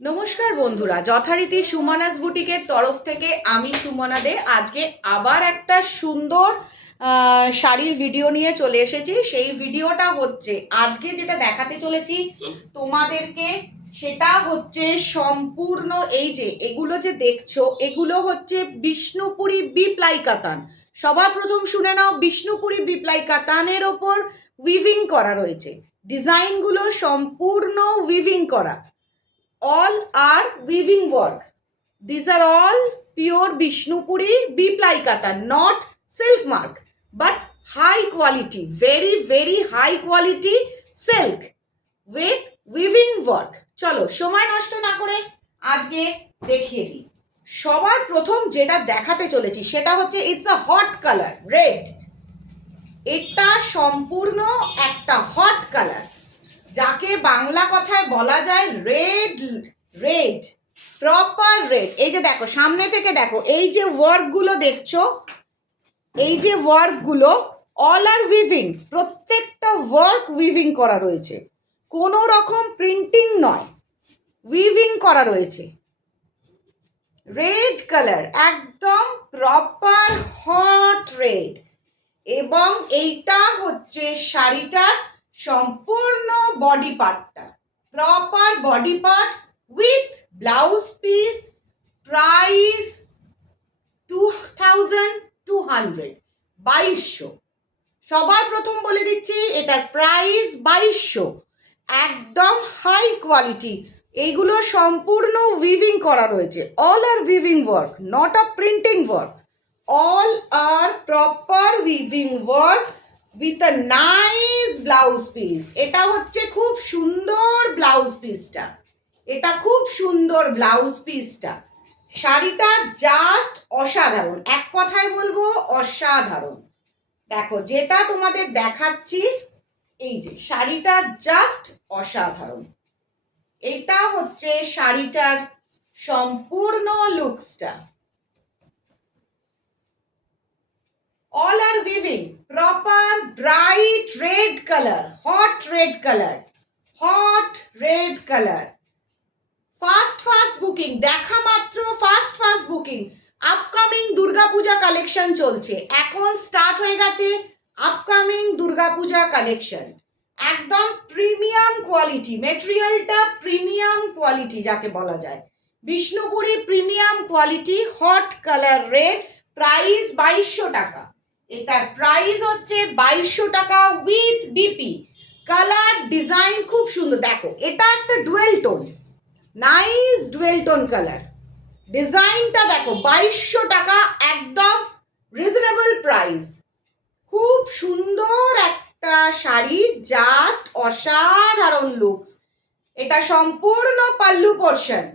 নমস্কার বন্ধুরা, যথারীতি সুমনাস বুটিকের তরফ থেকে আমি সুমনা দে আজকে আবার একটা সুন্দর শাড়ির ভিডিও নিয়ে চলে এসেছি। সেই ভিডিওটা হচ্ছে আজকে যেটা দেখাতে চলেছি তোমাদেরকে, সেটা হচ্ছে সম্পূর্ণ এই যে এগুলো যে দেখছো এগুলো হচ্ছে বিষ্ণুপুরি বিপ্লাই কাতান। সবার প্রথম শুনে নাও, বিষ্ণুপুরি বিপ্লাই কাতানের ওপর উইভিং করা রয়েছে, ডিজাইনগুলো সম্পূর্ণ উইভিং করা। All are weaving work. These are all pure Bishnupuri B-ply cotton, not silk mark, but high quality, very high quality silk with weaving work. চলো সময় নষ্ট না করে আজকে দেখিয়ে দিই। সবার প্রথম যেটা দেখাতে চলেছি সেটা হচ্ছে it's a hot colour red. এটা সম্পূর্ণ একটা হট কালার, যাকে বাংলা কথায় বলা যায় রেড রেড, প্রপার রেড। এই যে দেখো, সামনে থেকে দেখো, এই যে ওয়ার্কগুলো দেখছো, এই যে ওয়ার্কগুলো অল আর উইভিং, প্রত্যেকটা ওয়ার্ক উইভিং করা রয়েছে, কোনো রকম প্রিন্টিং নয়, উইভিং করা রয়েছে। রেড কালার, একদম প্রপার হট রেড। এবং এইটা হচ্ছে শাড়িটার সম্পূর্ণ বডি পার্টটা, proper body part with blouse piece. Price 2200, 2200। সবার প্রথম বলে দিচ্ছি এটার প্রাইস 2200, একদম হাই কোয়ালিটি। এইগুলো সম্পূর্ণ উইভিং করা রয়েছে, all are weaving work, not a printing work, all are proper weaving work with a nice blouse piece. এটা হচ্ছে খুব সুন্দর ব্লাউজ পিসটা, এটা খুব সুন্দর ব্লাউজ পিসটা। শাড়িটা জাস্ট অসাধারণ, এক কথায় বলবো অসাধারণ। দেখো যেটা তোমাদের দেখাচ্ছি, এই যে শাড়িটা জাস্ট অসাধারণ। এটা হচ্ছে শাড়িটার সম্পূর্ণ লুকসটা। All are weaving, proper bright red color, hot red color, hot red color. Fast booking, দেখা মাত্র fast booking. Upcoming Durga Puja collection চলছে, এখন স্টার্ট হয়ে গেছে আপকামিং দুর্গাপূজা কালেকশন। একদম প্রিমিয়াম কোয়ালিটি, মেটেরিয়ালটা প্রিমিয়াম কোয়ালিটি যাকে বলা যায়, Bishnupuri premium quality, hot colour red. Price 2200 টাকা। এটার প্রাইস হচ্ছে 2200 টাকা উইথ বিপি। কালার ডিজাইন খুব সুন্দর। দেখো এটা একটা dual tone, nice dual tone colour. ডিজাইনটা দেখো, 2200 টাকা, একদম রিজনেবল প্রাইস। খুব সুন্দর একটা শাড়ি, জাস্ট অসাধারণ লুকস। এটা সম্পূর্ণ পাল্লু পোর্শন,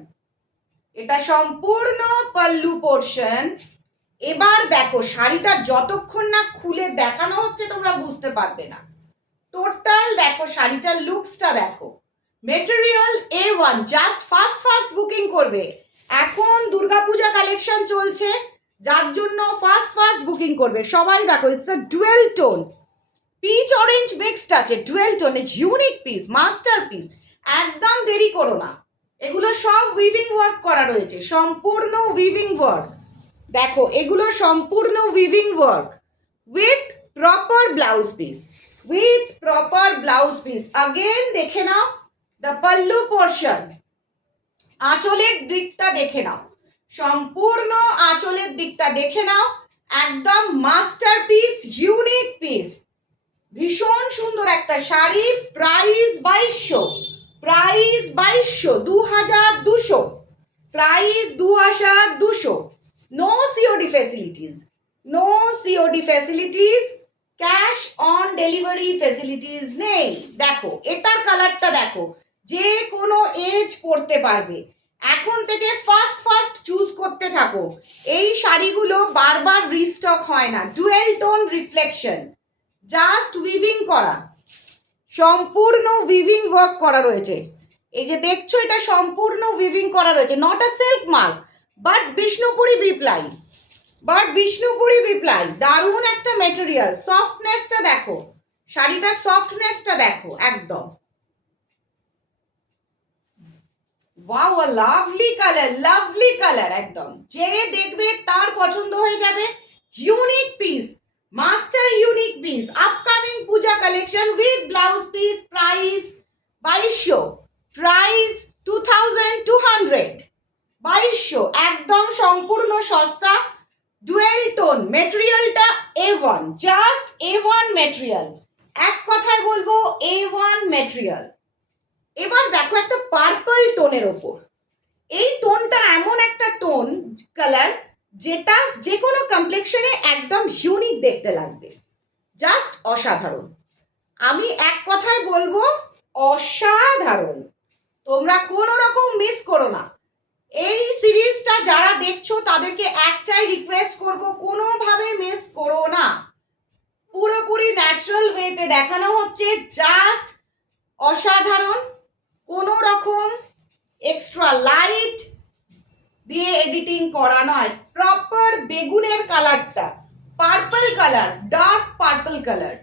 এটা সম্পূর্ণ পাল্লু পোর্শন। এবার দেখো শাড়িটা যতক্ষণ না খুলে দেখানো হচ্ছে তোমরা বুঝতে পারবে না। টোটাল দেখো শাড়িটার লুকসটা দেখো, material A1। Just fast booking করবে, এখন দুর্গাপূজা কালেকশন চলছে, যার জন্য ফাস্ট বুকিং করবে সবাই। দেখো it's a dual tone, peach orange mixed আছে, dual tone, unique piece, masterpiece. একদম দেরি করো না, এগুলো সব উইভিং ওয়ার্ক করা রয়েছে, সম্পূর্ণ উইভিং ওয়ার্ক। দেখো এগুলো সম্পূর্ণ weaving work with proper blouse piece, with proper blouse piece. Again দেখে নাও দ্য পাল্লু পোর্শন, আঁচলের দিকটা দেখে নাও, সম্পূর্ণ আঁচলের দিকটা দেখে নাও, একদম মাস্টার পিস, ইউনিক পিস, ভীষণ সুন্দর একটা sari. Price 2200, price 2200, 2200, price 2200। No COD facilities, no COD facilities, cash on delivery facilities নেই। দেখো এটার কালারটা দেখো, যে কোনো এজ পরতে পারবে। এখন থেকে ফাস্ট চুজ করতে থাকো, এই শাড়িগুলো বারবার রিস্টক হয় না। Dual tone reflection, just weaving করা, সম্পূর্ণ উইভিং ওয়ার্ক করা রয়েছে। এই যে দেখছো এটা সম্পূর্ণ উইভিং করা রয়েছে, not a silk mark, but Bishnupuri বিপ্লাই, দারুণ একটা মেটেরিয়াল। সফটনেসটা দেখো, শাড়িটার সফটনেসটা দেখো, একদম ওয়াও, লাভলি কালার, একদম যে দেখবে তার পছন্দ হয়ে যাবে। Unique piece, master unique piece, upcoming Puja collection with blouse piece. Price 2200, price 2200, 2200, একদম সম্পূর্ণ সস্তা। ডুয়েল টোন, মেটেরিয়ালটা A1, জাস্ট A1 মেটেরিয়াল, এক কথায় বলবো A1 মেটেরিয়াল। এবার দেখো একটা পার্পল টোনের ওপর, এই টোনটা এমন একটা টোন কালার যেটা যে কোনো কমপ্লেক্সনে একদম ইউনিক দেখতে লাগবে, জাস্ট অসাধারণ। আমি এক কথায় বলবো অসাধারণ, তোমরা কোনো রকম মিস করো না। এই সিরিজটা যারা দেখছো তাদেরকে একটাই রিকোয়েস্ট করব, কোনোভাবে মিস করো না। পুরোপুরি ন্যাচারাল ওয়েতে দেখানো হচ্ছে, জাস্ট অসাধারণ, কোনো রকম এক্সট্রা লাইট দিয়ে এডিটিং করা নয়। প্রপার বেগুনের কালারটা, purple colour, dark purple colour,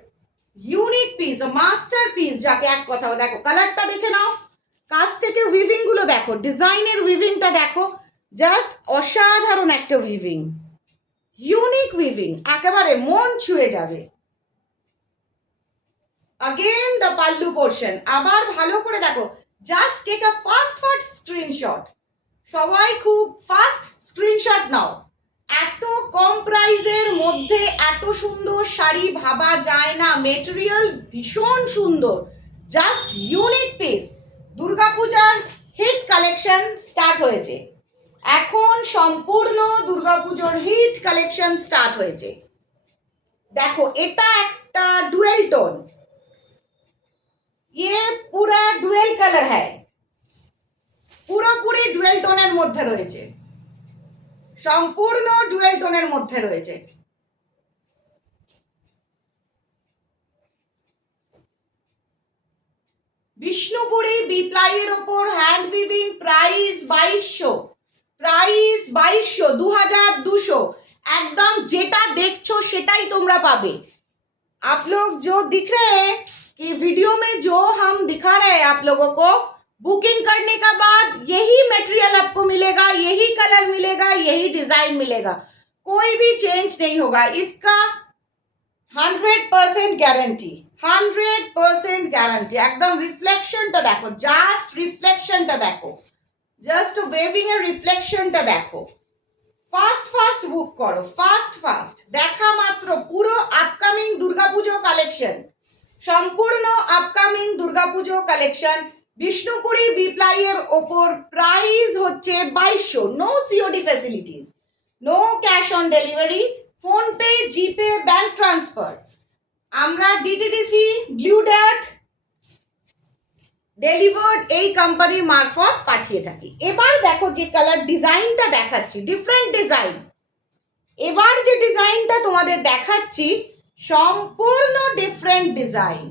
unique piece, master piece যাকে এক কথা। দেখো কালারটা দেখে নাও, কাছ থেকে উইভিং গুলো দেখো, ডিজাইনের উইভিংটা দেখো, জাস্ট অসাধারণ একটা উইভিং, ইউনিক উইভিং, একেবারে মন ছুঁয়ে যাবে। अगेन द পাল্লু পোর্শন, আবার ভালো করে দেখো, just take a fast screenshot, সবাই খুব ফাস্ট স্ক্রিনশট নাও। এত কম প্রাইসের মধ্যে এত সুন্দর শাড়ি ভাবা যায় না, মেটেরিয়াল ভীষণ সুন্দর, জাস্ট ইউনিক পিস। দুর্গাপূজার হিট কালেকশন স্টার্ট হয়েছে, এখন সম্পূর্ণ দুর্গাপুজোর হিট কালেকশন স্টার্ট হয়েছে। দেখো এটা একটা ডুয়েল টোন, ये पूरा ডুয়েল কালার হ্যায়, পুরোপুরি ডুয়েল টোনের মধ্যে রয়েছে, সম্পূর্ণ ডুয়েল টোনের মধ্যে রয়েছে। বিষ্ণুপুরি বিপ্লাইয়ের ওপর হ্যান্ড উইভিং, প্রাইস 2200, প্রাইস 2200, 2200, একদম যেটা দেখছো সেটাই তোমরা পাবে। आप लोग जो दिख रहे हैं कि वीडियो में जो हम दिखा रहे हैं आप लोगों को, बुकिंग करने का बाद यही मटेरियल आपको मिलेगा, यही कलर मिलेगा, यही डिजाइन मिलेगा, कोई भी चेंज नहीं होगा। इसका 100% গ্যারান্টি, 100% গ্যারান্টি। একদম রিফ্লেকশনটা দেখো, জাস্ট রিফ্লেকশনটা দেখো, জাস্ট ওয়েভিং এর রিফ্লেকশনটা দেখো। ফাস্ট বুক করো, ফাস্ট দেখা মাত্র। পুরো আপকামিং দুর্গাপুজো কালেকশন, সম্পূর্ণ আপকামিং দুর্গাপুজো কালেকশন বিষ্ণুপুরি বিপ্লাইয়ের ওপর। প্রাইস হচ্ছে 2200, no COD facilities, no cash on delivery, PhonePe, GPay, bank transfer. আমরা ডিটিডিসি, ব্লু ডার্ট, ডেলিভার্ড এই কোম্পানির মারফত পাঠিয়ে থাকি। এবার দেখো যে কালার ডিজাইনটা দেখাচ্ছি, ডিফারেন্ট ডিজাইন। এবার যে ডিজাইনটা তোমাদের দেখাচ্ছি সম্পূর্ণ ডিফারেন্ট ডিজাইন,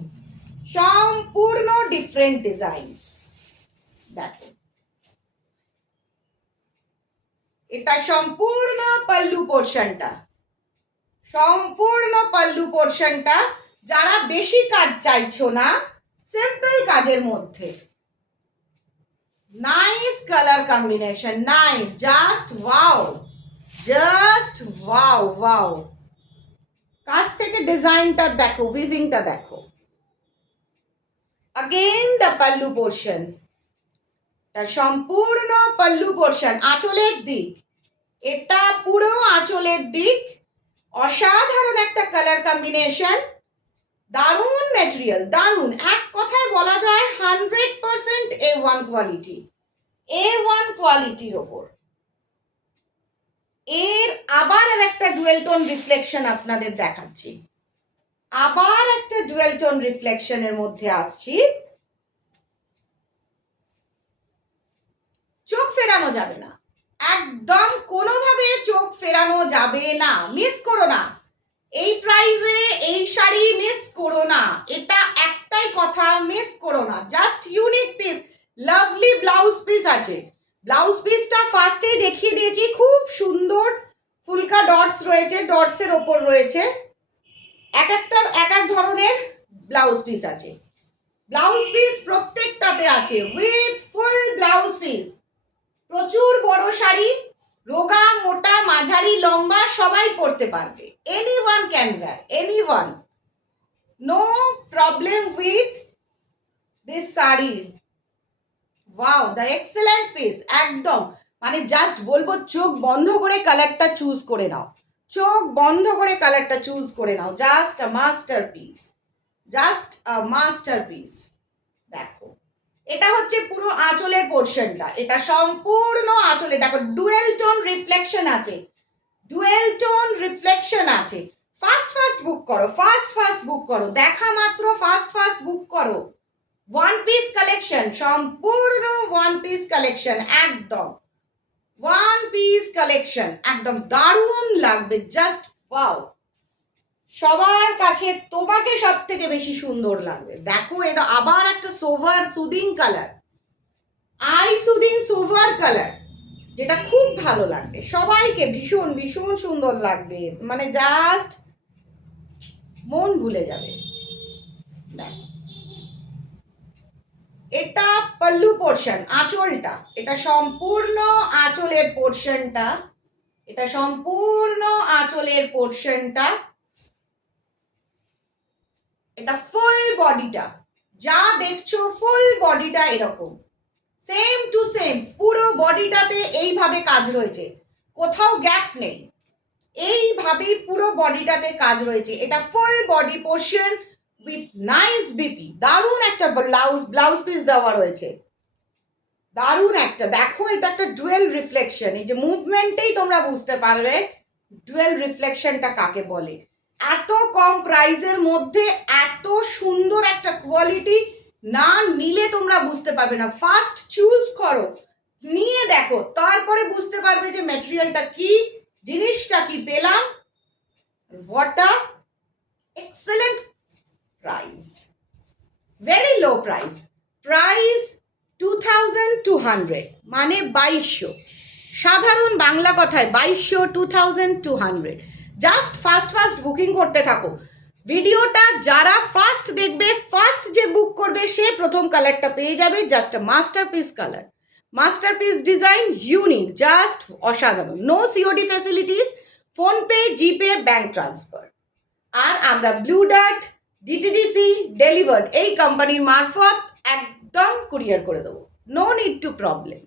সম্পূর্ণ ডিফারেন্ট ডিজাইন। দেখো এটা সম্পূর্ণ পাল্লু পোর্শনটা, সম্পূর্ণ পাল্লু পোর্শনটা। যারা বেশি কাজ চাইছো না, সিম্পল কাজের মধ্যে, nice colour combination, nice, just wow, just wow wow. কাছ থেকে ডিজাইনটা দেখো, উইভিংটা দেখো। अगेन द পাল্লু পোর্শন, সম্পূর্ণ পাল্লু পোর্শন, আঁচলের দিক, এটা পুরো আঁচলের দিক। অসাধারণ একটা কালার কম্বিনেশন, দারুণ মেটেরিয়াল, দারুণ, এক কথায় বলা যায় 100% A1 কোয়ালিটি, A1 কোয়ালিটির ওপর। এর আবার আর একটা ডুয়েল টোন রিফ্লেকশন আপনাদের দেখাচ্ছি, আবার একটা ডুয়েল টোন রিফ্লেকশনের মধ্যে আসছি। চোখ ফেরানো যাবে না, একদম কোনোভাবে চোখ ফেরানো যাবে না, মিস করো না। এই প্রাইসে এই শাড়ি মিস করো না, এটা একটাই কথা, মিস করো না। Just unique piece, lovely blouse piece আছে। ব্লাউজ পিসটা ফার্স্টেই দেখিয়ে দিয়েছি, খুব সুন্দর ফুলকা ডটস রয়েছে, ডটসের ওপর রয়েছে, এক একটার এক এক ধরনের ব্লাউজ পিস আছে। ব্লাউজ পিস প্রত্যেকটাতে আছে উইথ ফুল ব্লাউজ পিস। প্রচুর বড় শাড়ি, রোগা মোটা মাঝারি লম্বা সবাই পরতে পারবে। Anyone can wear, anyone, no problem with this sari. Wow, the excellent piece, একদম মানে জাস্ট বলবো চোখ বন্ধ করে কালারটা চুজ করে নাও, চোখ বন্ধ করে কালারটা চুজ করে নাও। Just a masterpiece, just a masterpiece. দেখো এটা হচ্ছে পুরো আঁচলের পোর্শনটা, এটা সম্পূর্ণ আঁচলে দেখো ডুয়েল টোন রিফ্লেকশন আছে, ডুয়েল টোন রিফ্লেকশন আছে। ফাস্ট ফাস্ট বুক করো, ফাস্ট ফাস্ট বুক করো, দেখা মাত্র ফাস্ট ফাস্ট বুক করো। ওয়ান পিস কালেকশন, সম্পূর্ণ ওয়ান পিস কালেকশন, একদম ওয়ান পিস কালেকশন, একদম দারুণ লাগবে, জাস্ট ওয়াও। সবার কাছে তোমাকে সব থেকে বেশি সুন্দর লাগবে। দেখো এটা আবার একটা sober soothing colour, I soothing sober colour, যেটা খুব ভালো লাগবে সবাইকে, ভীষণ ভীষণ সুন্দর লাগবে, মানে জাস্ট মন ভুলে যাবে। দেখো এটা পল্লু পোর্শন, আঁচলটা, এটা সম্পূর্ণ আঁচলের পোর্শনটা, এটা সম্পূর্ণ আঁচলের পোর্শনটা, এটা ফুল বডিটা, যা দেখছো ফুল বডিটা এরকম সেম টু সেম, পুরো বডিটাতে এইভাবে কাজ রয়েছে, কোথাও গ্যাপ নেই, এইভাবেই পুরো বডিটাতে কাজ রয়েছে। এটা full body portion with nice BP, দারুণ একটা ব্লাউজ পিস দেওয়া রয়েছে, দারুণ একটা। দেখো এটা একটা ডুয়েল রিফ্লেকশন, এই যে মুভমেন্টেই তোমরা বুঝতে পারবে ডুয়েল রিফ্লেকশনটা কাকে বলে। এত কম প্রাইসের মধ্যে এত সুন্দর একটা কোয়ালিটি না নিলে তোমরা বুঝতে পারবে না। ফার্স্ট চুজ করো, নিয়ে দেখো, তারপরে বুঝতে পারবে যে ম্যাটেরিয়ালটা কি, জিনিসটা কি পেলাম। What a excellent price, very low price, price 2200, মানে 2200, সাধারণ বাংলা কথায় 2200, 2200। জাস্ট ফাস্ট ফাস্ট বুকিং করতে থাকো। ভিডিওটা যারা ফার্স্ট দেখবে, ফার্স্ট যে বুক করবে সে প্রথম কালারটা পেয়ে যাবে। Just masterpiece colour, masterpiece design, unique, just অসাধারণ। No COD facilities, PhonePe, GPay, bank transfer. আর আমরা ব্লু ডার্ট, ডিটিডিসি, ডেলিভার্ড এই কোম্পানির মারফত একদম কুরিয়ার করে দেবো, নো নিড টু প্রবলেম।